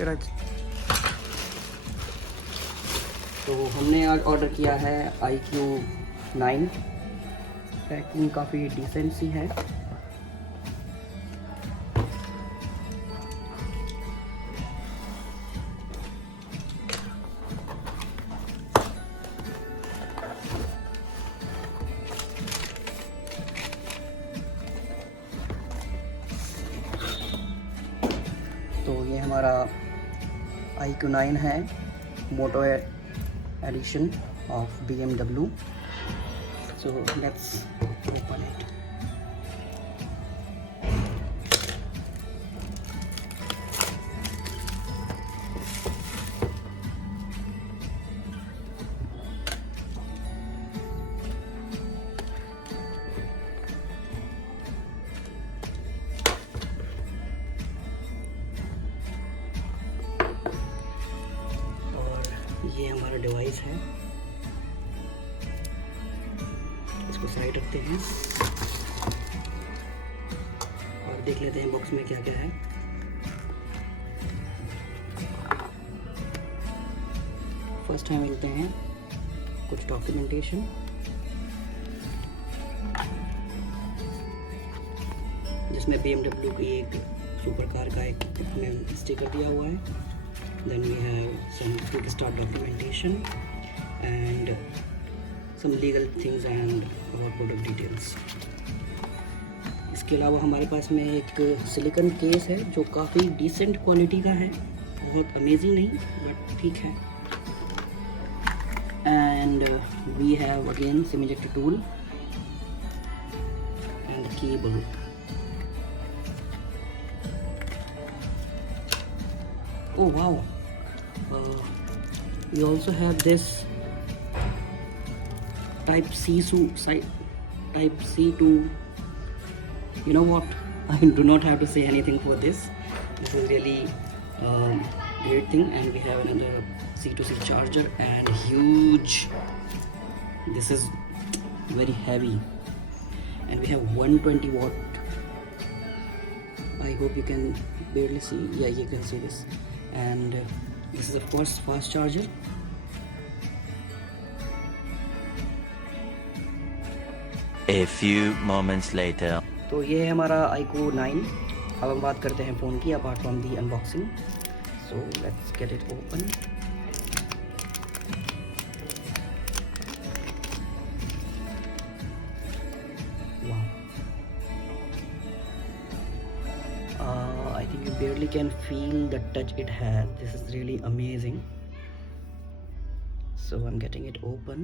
सिराज। तो हमने आज ऑर्डर किया है IQOO 9। पैकिंग काफ़ी डिसेंट सी है। तो ये हमारा IQOO 9 है, moto edition of BMW। So let's open it. ये हमारा डिवाइस है, इसको साइड रखते हैं और देख लेते हैं बॉक्स में क्या क्या है। फर्स्ट हमें मिलते हैं कुछ डॉक्यूमेंटेशन, जिसमें BMW की एक सुपर कार का एक हमें स्टिकर दिया हुआ है। Then we have some quick start documentation and some legal things and our product details. इसके अलावा हमारे पास में एक सिलिकॉन केस है जो काफ़ी डिसेंट क्वालिटी का है, बहुत अमेजिंग नहीं बट ठीक है। And we have again SIM ejector tool and cable. Oh wow, we also have this type C to, you know what, I do not have to say anything for this. This is really great thing. And we have another C2C charger and huge, this is very heavy, and we have 120 watt. I hope you can barely see. Yeah, you can see this. And this is of course fast charger. A few moments later. तो ये है हमारा IQOO 9। अब हम बात करते हैं फ़ोन की apart from the unboxing. So let's get it open. I think you barely can feel the touch it has. This is really amazing. So I'm getting it open.